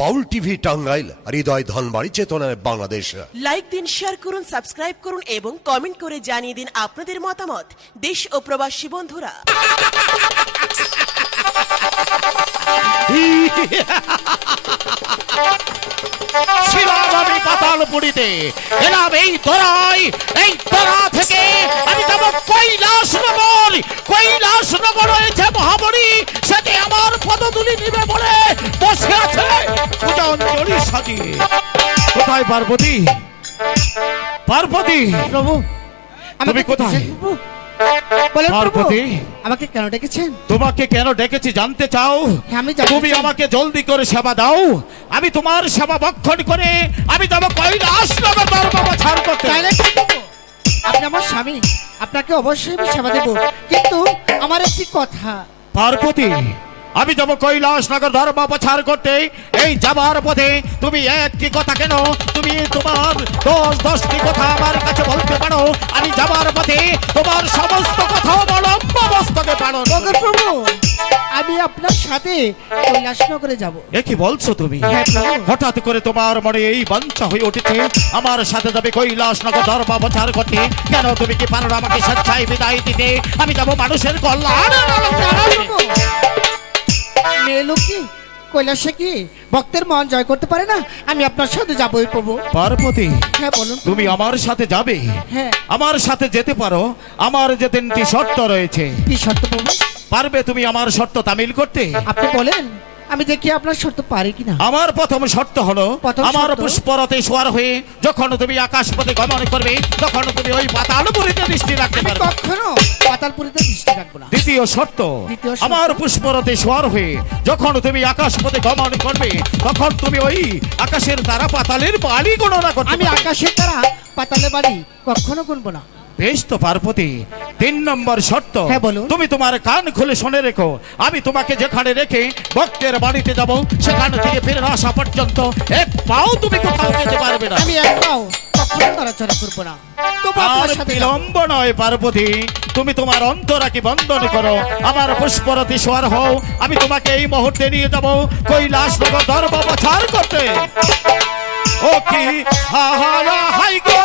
বাউল TV Tangail Hridoy Dhanbari চেতনায় Bangladesh. Like দিন share করুন সাবস্ক্রাইব করুন এবং কমেন্ট করে জানিয়ে দিন আপনাদের মতামত। দেশ ও প্রবাসী বন্ধুরা। ছিলাম আমি পাতাল পুরীতে। এলাম এই তোরাই এই তোরা থেকে আমি যাব কৈলাস নগর কৈলাস নগর রয়েছে মহাবলী সেটি আমার পদতুলি নিবে বলে বসে আছে অঞ্জলি সাজিয়ে কোথায় পার্বতী? পার্বতী! প্রভু তুমি কোথায়? পার্বতী? আমাকে কেন ডেকেছেন? তোমাকে কেন ডেকেছি জানতে চাও? হ্যাঁ, আমি তুমি আমাকে জলদি করে সেবা দাও। আমি তোমার সেবা ভক্ষণ করে আমি যাব কৈলাস নগর বাবা ছাড় করতে? আপনি আমার স্বামী আপনাকে অবশ্যই আমি সেবা দেব। কিন্তু আমার একটি কথা পার্বতী আমি যাব কৈলাস নগর ধর্ম প্রচার করতে এই যাবার পথে তুমি একটি কথা কেন তুমি তোমার দশ দশটি কথা আমার কাছে বলতে পারো আমি যাবার পথে তোমার সমস্ত কথা অবলম্ব মস্তকে ওগো প্রভু আমি আপনার সাথে কৈলাসনগরে যাব এ কি বলছো তুমি হ্যাঁ, হঠাৎ করে তোমার মনে এই বাঞ্ছা হয়ে উঠেছে আমার সাথে যাবে কৈলাস নগর ধর্ম প্রচার করতে কেন তুমি কি পারো আমাকে স্বেচ্ছায় বিদায় দিতে আমি যাব মানুষের কল্যাণ মেয়ে লোক কি কৈলাসে কি ভক্তের মন জয় করতে পারে না আমি আপনার সাথে যাবই প্রভু। পার্বতী হ্যাঁ বলুন। তুমি আমার সাথে যাবে? হ্যাঁ। আমার সাথে যেতে পারো আমার যে তিনটি শর্ত রয়েছে। কি শর্ত প্রভু? পারবে তুমি আমার শর্ত তামিল করতে? আপনি বলেন। আমি দেখি আপনার শর্ত পারি কিনা। আমার প্রথম শর্ত হলো আমার পুষ্পরতে সোয়ার হয়ে যখন তুমি আকাশ পথে গমন করবে তখন তুমি ওই পাতাল পুরীতে দৃষ্টি রাখতে পারবে। কখনো পাতালপুরিতে দৃষ্টি রাখব না। দ্বিতীয় শর্ত আমার পুষ্পরতে সোয়ার হয়ে যখন তুমি আকাশ পথে গমন করবে তখন তুমি ওই আকাশের তারা পাতালের বাড়ি গণনা করবে আমি আকাশের তারা পাতালের বাড়ি কখনো গুনবো না। বেশ তো পার্বতী তিন নম্বর শর্ত। হ্যাঁ, বলুন। তুমি তোমার কান খুলে শুনে রেখো। আমি তোমাকে যেখানে রেখে ভক্তের বাড়িতে যাব সেখান থেকে ফিরে আসা পর্যন্ত এক পাও তুমি কোথাও যেতে পারবে না। আমি একটাও কখনো নড়াচড়া করব না। আর আপনার সাথে যাব। বিলম্ব নয় পার্বতী তুমি তোমার অন্তরাকে বন্ধন করো। আমার পুষ্পরতি সোয়ার হও আমি তোমাকে এই মুহূর্তে নিয়ে যাব কৈলাস নগর ধর্ম প্রচার করতে। ও কি হা হা হাই গো!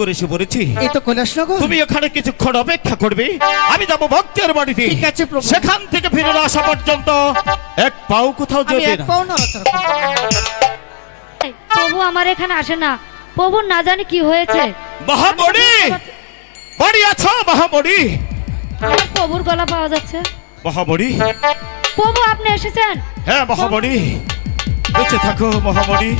কৈলাসনগর এসে পড়েছি। এই তো কৈলাসনগর। তুমি ওখানে কিছুক্ষণ অপেক্ষা করবে। আমি যাব ভক্তের বাড়িতে। ঠিক আছে, প্রভু। সেখান থেকে ফিরে আসা পর্যন্ত এক পাও কোথাও আমি যেতে এক না। পাও নড়াচড়া করব না। প্রভু আমার এখানে আসে না। প্রভু না জানি কি হয়েছে। মহামণি! বাড়ি আছো মহামণি? আমার প্রভুর গলা পাওয়া যাচ্ছে। মহামণি? প্রভু আপনি এসেছেন? হ্যাঁ মহামণি। বেঁচে থাকো মহামণি।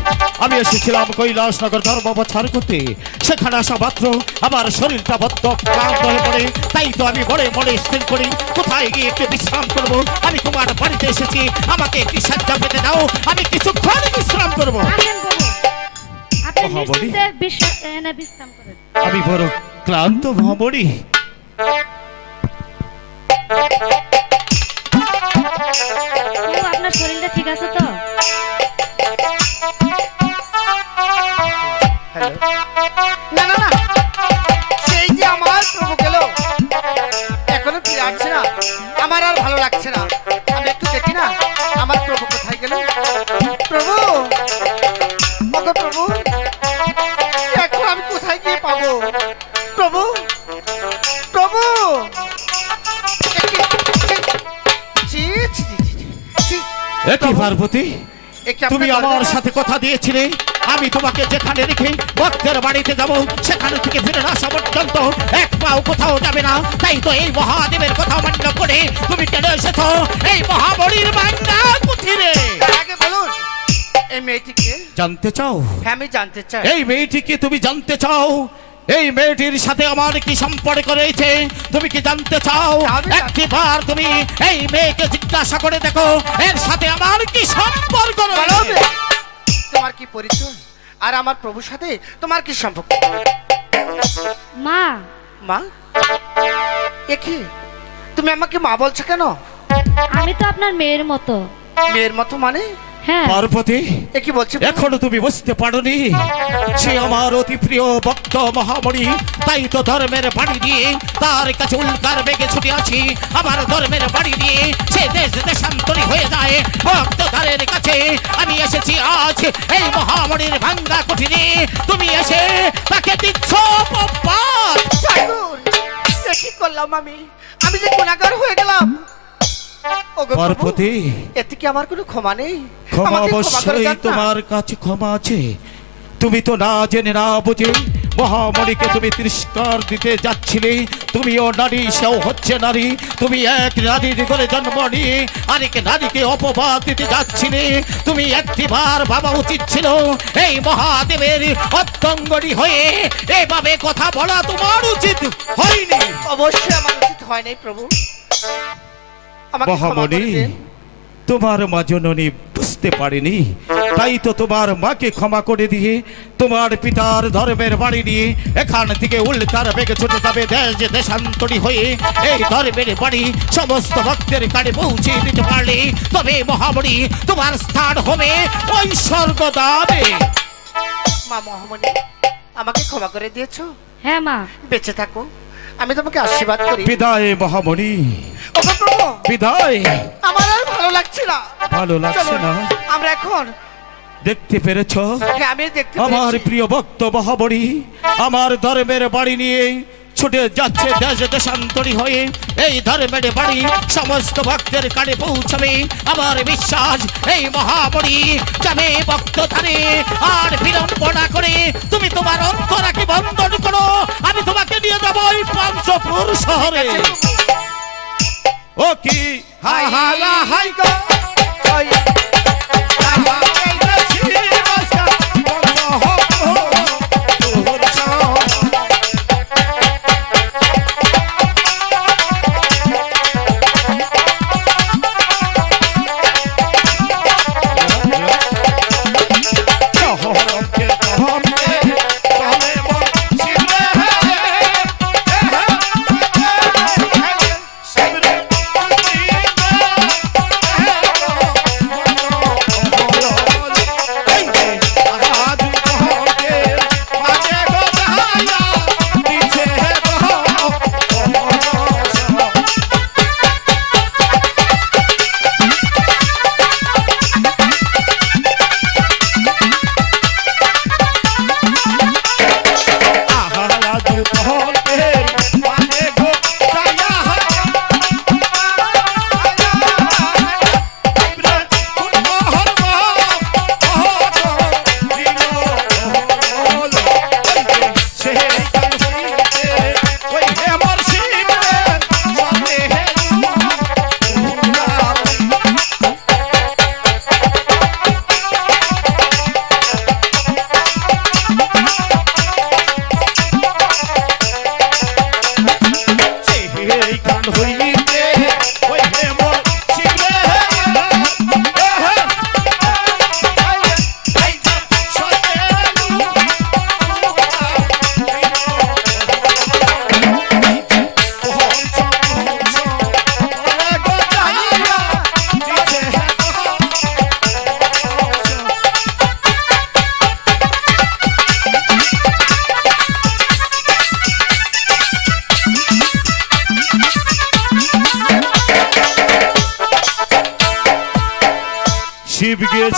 আমি এসেছিলাম কৈলাসনগর ধর্ম প্রচার করতে। সেখানে আসা মাত্র আমার শরীরটা বদ্ধ ক্লান্ত হয়ে পড়ে। তাই তো আমি বড়ে মনে স্থির করি কোথায় গিয়ে একটু বিশ্রাম করব? আমি তোমার বাড়িতে এসেছি আমাকে একটি সাজ্জা পেতে দাও। আমি কিছুক্ষণ বিশ্রাম করব। করেন আমি বড় ক্লান্ত মহামণি। প্রভু কোথায় গেল? প্রভু! ওগো প্রভু! এখন আমি কোথায় গিয়ে পাবো? প্রভু! প্রভু! পার্বতী? তুমি আমার সাথে কথা দিয়েছিলে? আমি তোমাকে যেখানে রেখে ভক্তের বাড়িতে যাব সেখানে থেকে ফিরে আসা পর্যন্ত এক পাও কোথাও যাবে না। তাই তো এই মহাদেবের কথা অমান্য করে তুমি কেটে এসেছ? এই মহাবলীর বাংলা কুঠিরে আগে বলুন এই মেয়েটিকে জানতে চাও? হ্যাঁ আমি জানতে চাই। এই মেয়েটিকে তুমি জানতে চাও? এই মেয়েটির সাথে আমার কি সম্পর্ক রয়েছে? তুমি কি জানতে চাও? আমি জানি। একটি বার তুমি এই মেয়েকে জিজ্ঞাসা করে দেখো এর সাথে আমার কি সম্পর্ক রয়েছে? তোমার কি পরিচয়? আর আমার প্রভুর সাথে তোমার কি সম্পর্ক? মা। মা? এ কি? তুমি আমাকে মা বলছো কেন? আমি তো আপনার মেয়ের মতো। মেয়ের মতো মানে? পার্বতী কি বলছো? এখনও তুমি বুঝতে পারোনি সে আমার অতি প্রিয় ভক্ত মহামণি তাই তো ধর্মের বাড়ি দিয়ে তার কাছে উল্কার বেগে ছুটে আছি। আমার ধর্মের বাড়ি দিয়ে সে দেশ দেশান্তরী হয়ে যায় ভক্ত কাছে। আমি এসেছি আজ এই মহামণির ভাঙ্গা কুঠিরে। তুমি এসে তাকে দিচ্ছ কি করলাম আমি? আমি যে গুণাগার হয়ে গেলাম। ওগো পার্বতী এতে কি আমার কোনো ক্ষমা নেই? ক্ষমা অবশ্যই তোমার কাছে ক্ষমা আছে। তুমি তো না জেনে না বুঝে মহামণিকে তুমি তিরস্কার দিতে যাচ্ছিলে। তুমিও নারী সেও হচ্ছে নারী। তুমি এক নারীর করে জন্ম নিয়ে আরেক নারীকে অপবাদ দিতে যাচ্ছিলে। তুমি একটিবার ভাবা উচিত ছিল এই মহাদেবের অত্যঙ্গরি হয়ে এভাবে কথা বলা তোমার উচিত হয়নি। অবশ্যই আমার উচিত হয় নাই প্রভু। মহামণি। তোমার মা জননী বুঝতে পারেনি তাই তো তোমার মাকে ক্ষমা করে দিয়ে তোমার পিতার ধর্মের বাড়ি নিয়ে এখান থেকে উল্টার বেগে ছুটে যাবে দেশ দেশান্তরী হয়ে। এই ধর্মের বাড়ি সমস্ত ভক্তের কানে পৌঁছে দিতে পারলে তবে মহামণি তোমার স্থান হবে ওই স্বর্গদানে মা মহামণি আমাকে ক্ষমা করে দিয়েছ? হ্যাঁ মা। বেঁচে থাকো। আমি তোমাকে আশীর্বাদ করি। বিদায় মহামণি। বিদায়। আমার আর ভালো লাগছে না। ভালো লাগছে না। আমরা এখন দেখতে পেরেছ? হ্যাঁ, আমার প্রিয় ভক্ত মহাবলী আমার ধর্মের বাড়ি নিয়ে ছুটে যাচ্ছে দেশ দেশান্তরী হয়ে। এই ধর্মের বাড়ি সমস্ত ভক্তের কানে পৌঁছবে। আমার বিশ্বাস এই মহাবলী যাবে ভক্ত ধারে আর বিলম্ব না করে তুমি তোমার অন্তরাকে বন্ধন করো। আমি তোমাকে নিয়ে যাব ওই পঞ্চপুর শহরে। ও কি? হা হা লা হাই গো।